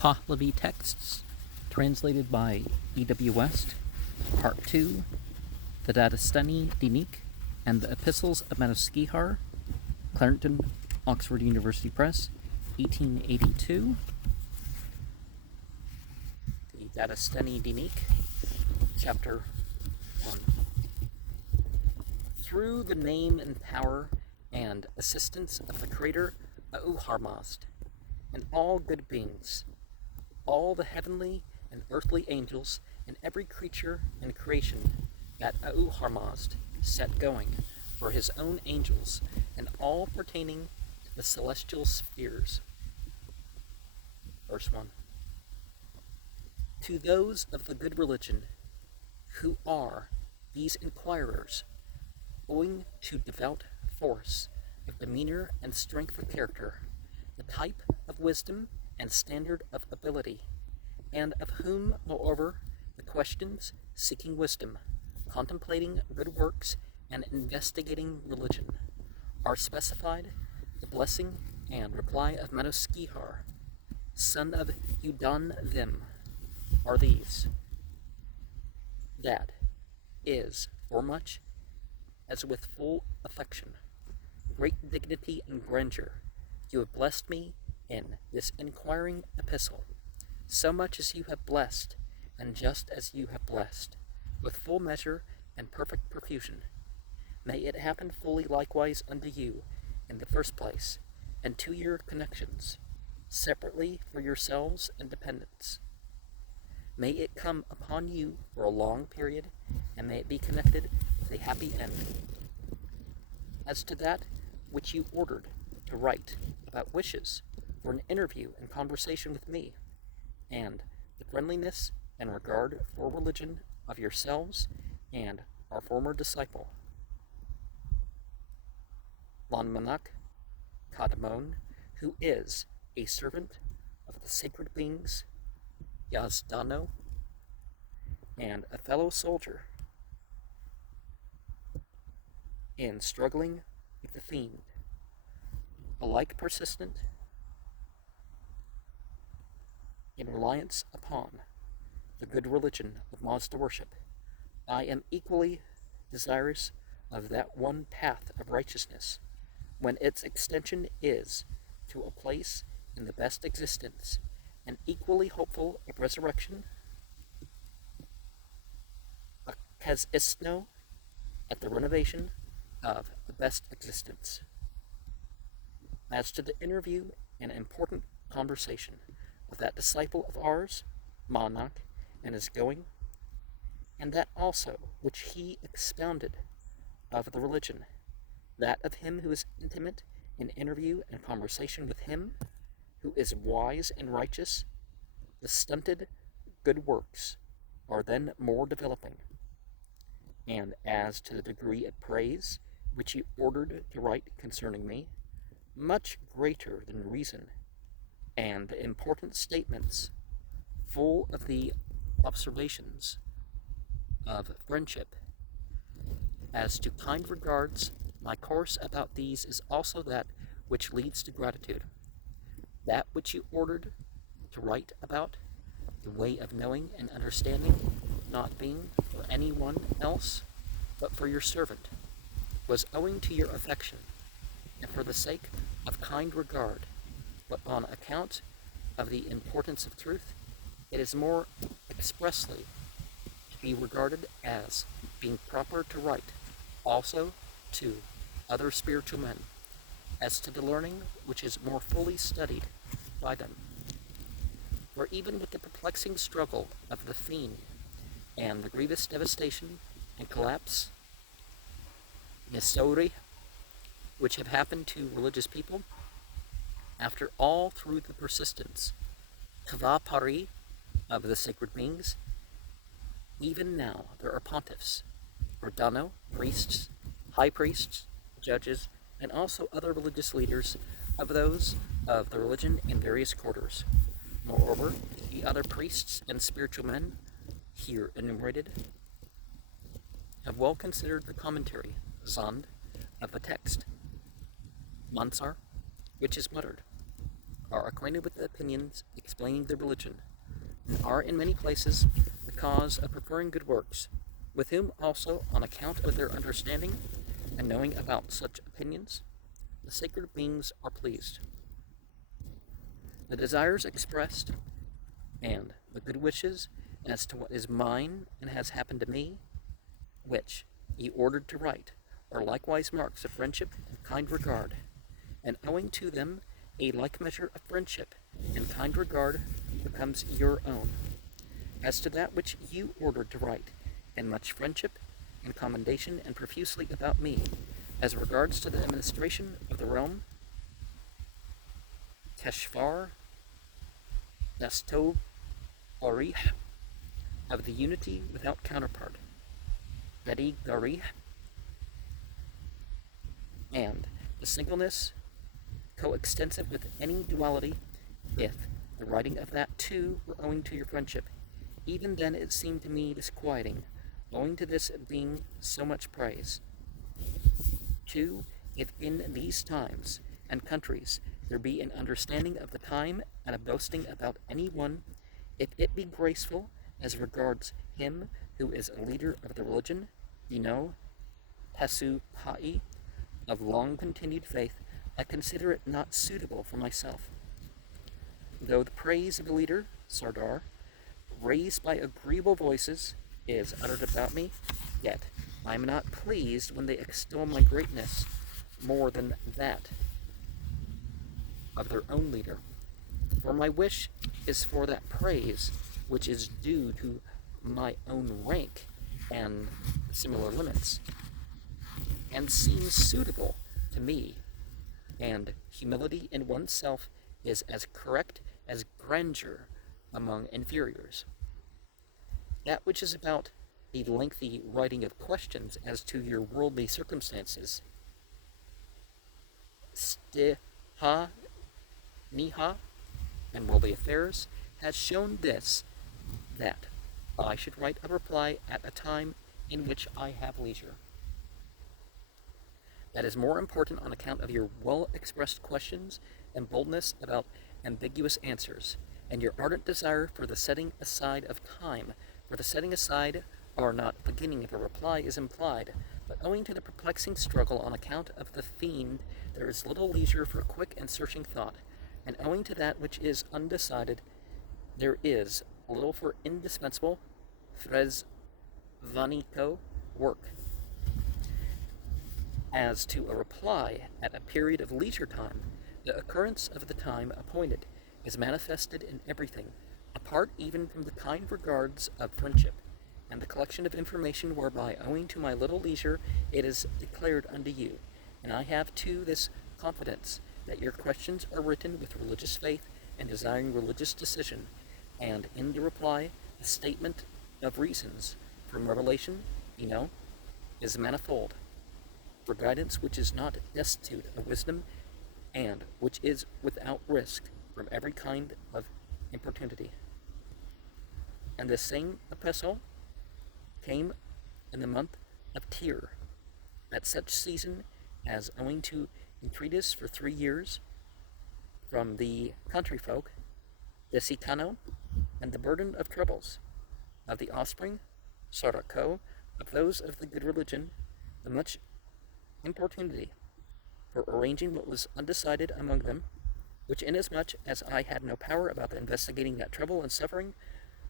Pahlavi texts, translated by E.W. West, Part 2, the Dadistani Dinik, and the Epistles of Manoskihar, Clarendon, Oxford University Press, 1882. The Dadistani Dinik, Chapter 1. Through the name and power and assistance of the Creator Auharmazd, and all good beings, all the heavenly and earthly angels, and every creature and creation that Auharmazd set going for his own angels, and all pertaining to the celestial spheres. Verse 1. To those of the good religion who are these inquirers, owing to devout force of demeanor and strength of character, the type of wisdom and standard of ability, and of whom, moreover, the questions seeking wisdom, contemplating good works, and investigating religion, are specified, the blessing and reply of Manoskihar, son of Udan-Vim, are these: that is, for much as with full affection, great dignity and grandeur, you have blessed me in this inquiring epistle, so much as you have blessed, and just as you have blessed, with full measure and perfect profusion. May it happen fully likewise unto you in the first place, and to your connections, separately for yourselves and dependents. May it come upon you for a long period, and may it be connected with a happy end. As to that which you ordered to write about wishes for an interview and conversation with me, and the friendliness and regard for religion of yourselves and our former disciple, Lonmanak Kadmon, who is a servant of the sacred beings, Yazdano, and a fellow soldier in struggling with the fiend, alike persistent in reliance upon the good religion of Mazda worship, I am equally desirous of that one path of righteousness, when its extension is to a place in the best existence, and equally hopeful of resurrection, a Kazisno at the renovation of the best existence. As to the interview and important conversation with that disciple of ours, Manak, and his going, and that also which he expounded of the religion, that of him who is intimate in interview and conversation with him who is wise and righteous, the stunted good works are then more developing. And as to the degree of praise which he ordered to write concerning me, much greater than reason, and the important statements full of the observations of friendship. As to kind regards, my course about these is also that which leads to gratitude. That which you ordered to write about, the way of knowing and understanding, not being for any one else, but for your servant, was owing to your affection, and for the sake of kind regard, but on account of the importance of truth, it is more expressly to be regarded as being proper to write also to other spiritual men, as to the learning which is more fully studied by them. For even with the perplexing struggle of the fiend, and the grievous devastation and collapse, Missouri, which have happened to religious people, after all through the persistence, Kavapari, of the sacred beings, even now there are pontiffs, Verdano, priests, high priests, judges, and also other religious leaders of those of the religion in various quarters. Moreover, the other priests and spiritual men here enumerated have well considered the commentary, Zand, of the text, Mansar, which is muttered, are acquainted with the opinions explaining their religion, and are in many places the cause of preferring good works, with whom also, on account of their understanding and knowing about such opinions, the sacred beings are pleased. The desires expressed, and the good wishes as to what is mine and has happened to me, which ye ordered to write, are likewise marks of friendship and kind regard, and owing to them a like measure of friendship and kind regard becomes your own. As to that which you ordered to write, and much friendship and commendation and profusely about me, as regards to the administration of the realm, Teshvar, Nastov, Orih, of the unity without counterpart, Bedi Garih, and the singleness coextensive with any duality, if the writing of that too were owing to your friendship, even then it seemed to me disquieting, owing to this being so much praise. 2. If in these times and countries there be an understanding of the time and a boasting about any one, if it be graceful as regards him who is a leader of the religion, Pasu Pai, of long continued faith, I consider it not suitable for myself. Though the praise of the leader, Sardar, raised by agreeable voices, is uttered about me, yet I am not pleased when they extol my greatness more than that of their own leader. For my wish is for that praise which is due to my own rank and similar limits, and seems suitable to me, and humility in oneself is as correct as grandeur among inferiors. That which is about the lengthy writing of questions as to your worldly circumstances, Stiha, Niha, and worldly affairs, has shown this, that I should write a reply at a time in which I have leisure. That is more important on account of your well-expressed questions and boldness about ambiguous answers, and your ardent desire for the setting aside of time, for the setting aside or not beginning of a reply is implied, but owing to the perplexing struggle on account of the fiend, there is little leisure for quick and searching thought, and owing to that which is undecided, there is little for indispensable, fres vanico work. As to a reply at a period of leisure time, the occurrence of the time appointed is manifested in everything, apart even from the kind regards of friendship, and the collection of information whereby, owing to my little leisure, it is declared unto you. And I have too this confidence, that your questions are written with religious faith and desiring religious decision, and in the reply, the statement of reasons from revelation, is manifold, for guidance which is not destitute of wisdom, and which is without risk from every kind of importunity. And this same epistle came in the month of Tyr, at such season as, owing to entreaties for 3 years from the country folk, the Sicano, and the burden of troubles of the offspring, Sarako, of those of the good religion, the much importunity for arranging what was undecided among them, which, inasmuch as I had no power about the investigating that trouble and suffering,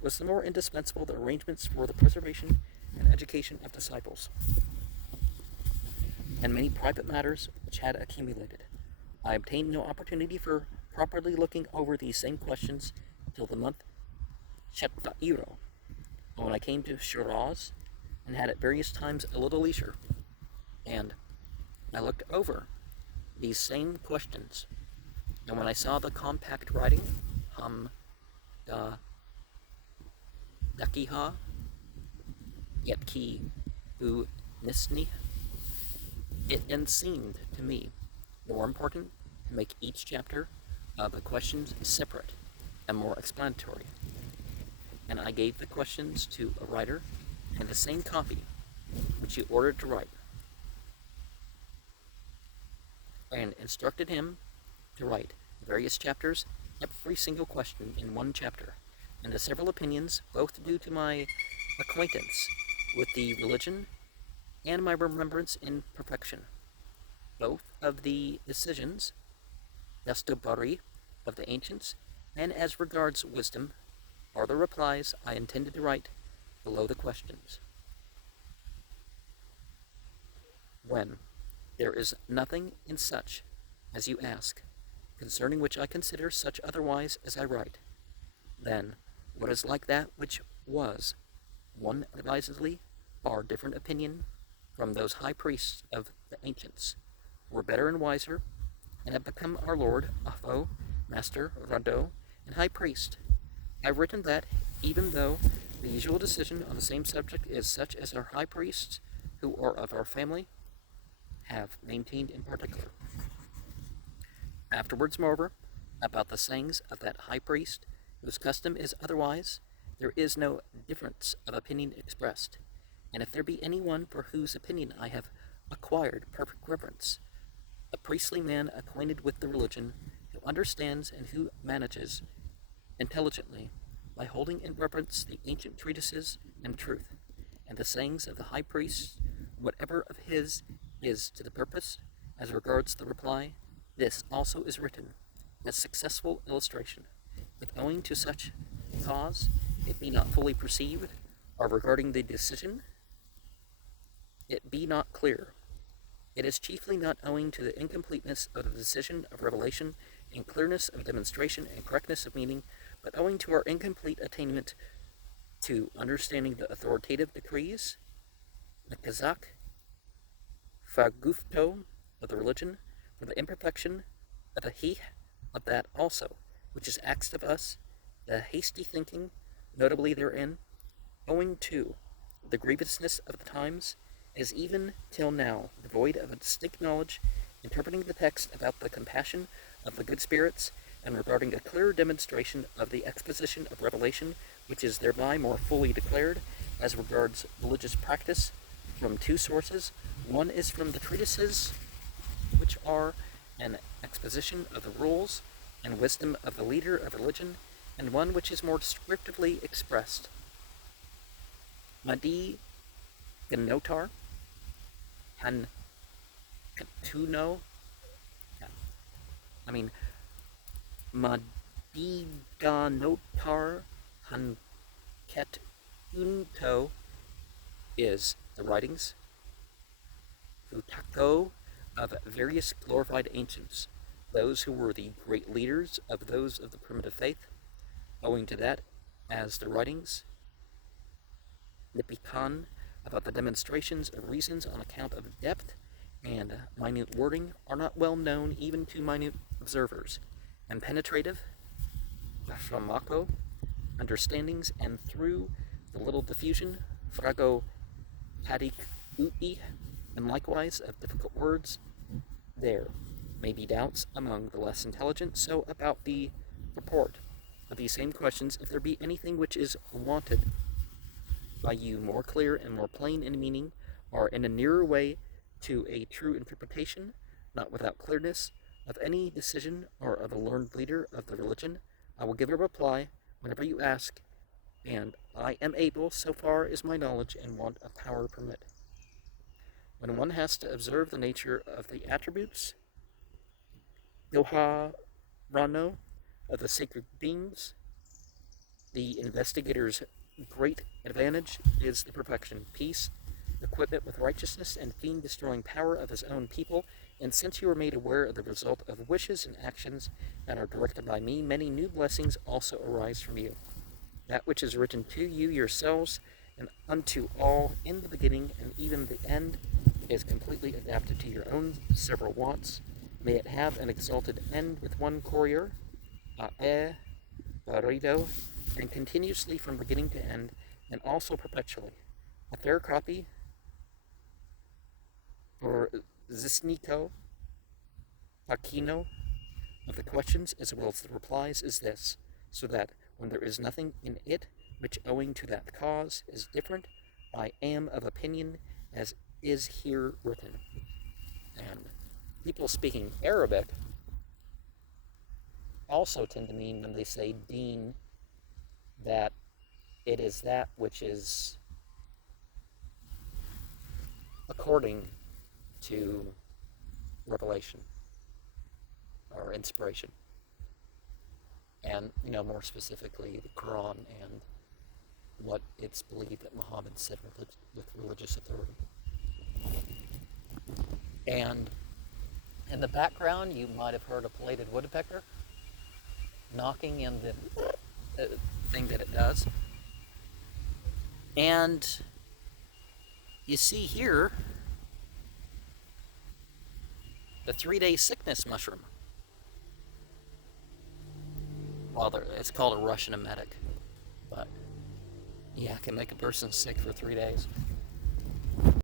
was the more indispensable the arrangements for the preservation and education of disciples, and many private matters which had accumulated. I obtained no opportunity for properly looking over these same questions till the month Shetvairo, when I came to Shiraz, and had at various times a little leisure, and I looked over these same questions, and when I saw the compact writing, da Dakiha Yetki U Nisni, it then seemed to me more important to make each chapter of the questions separate and more explanatory, and I gave the questions to a writer in the same copy which he ordered to write, and instructed him to write various chapters, every single question in one chapter, and the several opinions, both due to my acquaintance with the religion and my remembrance in perfection. Both of the decisions, Dastobari of the ancients, and as regards wisdom, are the replies I intended to write below the questions. When there is nothing in such as you ask, concerning which I consider such otherwise as I write, then what is like that which was, one advisedly far different opinion from those high priests of the ancients, were better and wiser, and have become our Lord, Afo, Master, Rado, and High Priest. I've written that, even though the usual decision on the same subject is such as our high priests, who are of our family, have maintained in particular. Afterwards, moreover, about the sayings of that high priest, whose custom is otherwise, there is no difference of opinion expressed, and if there be any one for whose opinion I have acquired perfect reverence, a priestly man acquainted with the religion, who understands and who manages intelligently, by holding in reverence the ancient treatises and truth, and the sayings of the high priests, whatever of his is to the purpose, as regards the reply, this also is written, as successful illustration, if owing to such cause it be not fully perceived, or regarding the decision, it be not clear. It is chiefly not owing to the incompleteness of the decision of revelation, in clearness of demonstration and correctness of meaning, but owing to our incomplete attainment to understanding the authoritative decrees, the Kazakh, Fagufto of the religion, for the imperfection of the he of that also, which is asked of us, the hasty thinking, notably therein, owing to the grievousness of the times, is even till now devoid of a distinct knowledge, interpreting the text about the compassion of the good spirits, and regarding a clearer demonstration of the exposition of revelation, which is thereby more fully declared, as regards religious practice, from two sources. One is from the treatises, which are an exposition of the rules and wisdom of the leader of religion, and one which is more descriptively expressed. Madi Ganotar, Han Katuno, Madiganotar Hanket Unto is the writings, Futako, of various glorified ancients, those who were the great leaders of those of the primitive faith, owing to that, as the writings, Nipikan, about the demonstrations of reasons on account of depth and minute wording, are not well known even to minute observers, and penetrative, Framako, understandings, and through the little diffusion, Frago Tadik Uti, and likewise of difficult words, there may be doubts among the less intelligent, so about the purport of these same questions, if there be anything which is wanted by you more clear and more plain in meaning, or in a nearer way to a true interpretation, not without clearness, of any decision or of a learned leader of the religion, I will give a reply whenever you ask, and I am able, so far as my knowledge and want of power permit. When one has to observe the nature of the attributes, Yoha Rano, of the sacred beings, the investigator's great advantage is the perfection, peace, equipment with righteousness, and fiend-destroying power of his own people, and since you are made aware of the result of wishes and actions that are directed by me, many new blessings also arise from you. That which is written to you yourselves, and unto all in the beginning and even the end, is completely adapted to your own several wants. May it have an exalted end with one courier, Barido, and continuously from beginning to end, and also perpetually. A fair copy for Zisniko Aquino of the questions as well as the replies is this, so that when there is nothing in it which owing to that cause is different, I am of opinion as is here written. And people speaking Arabic also tend to mean, when they say deen, that it is that which is according to revelation or inspiration. And, more specifically, the Quran and what it's believed that Muhammad said with religious authority. And in the background, you might have heard a belated woodpecker knocking in the thing that it does. And you see here the 3-day sickness mushroom. Well, it's called a Russian emetic, but yeah, it can make a person sick for 3 days.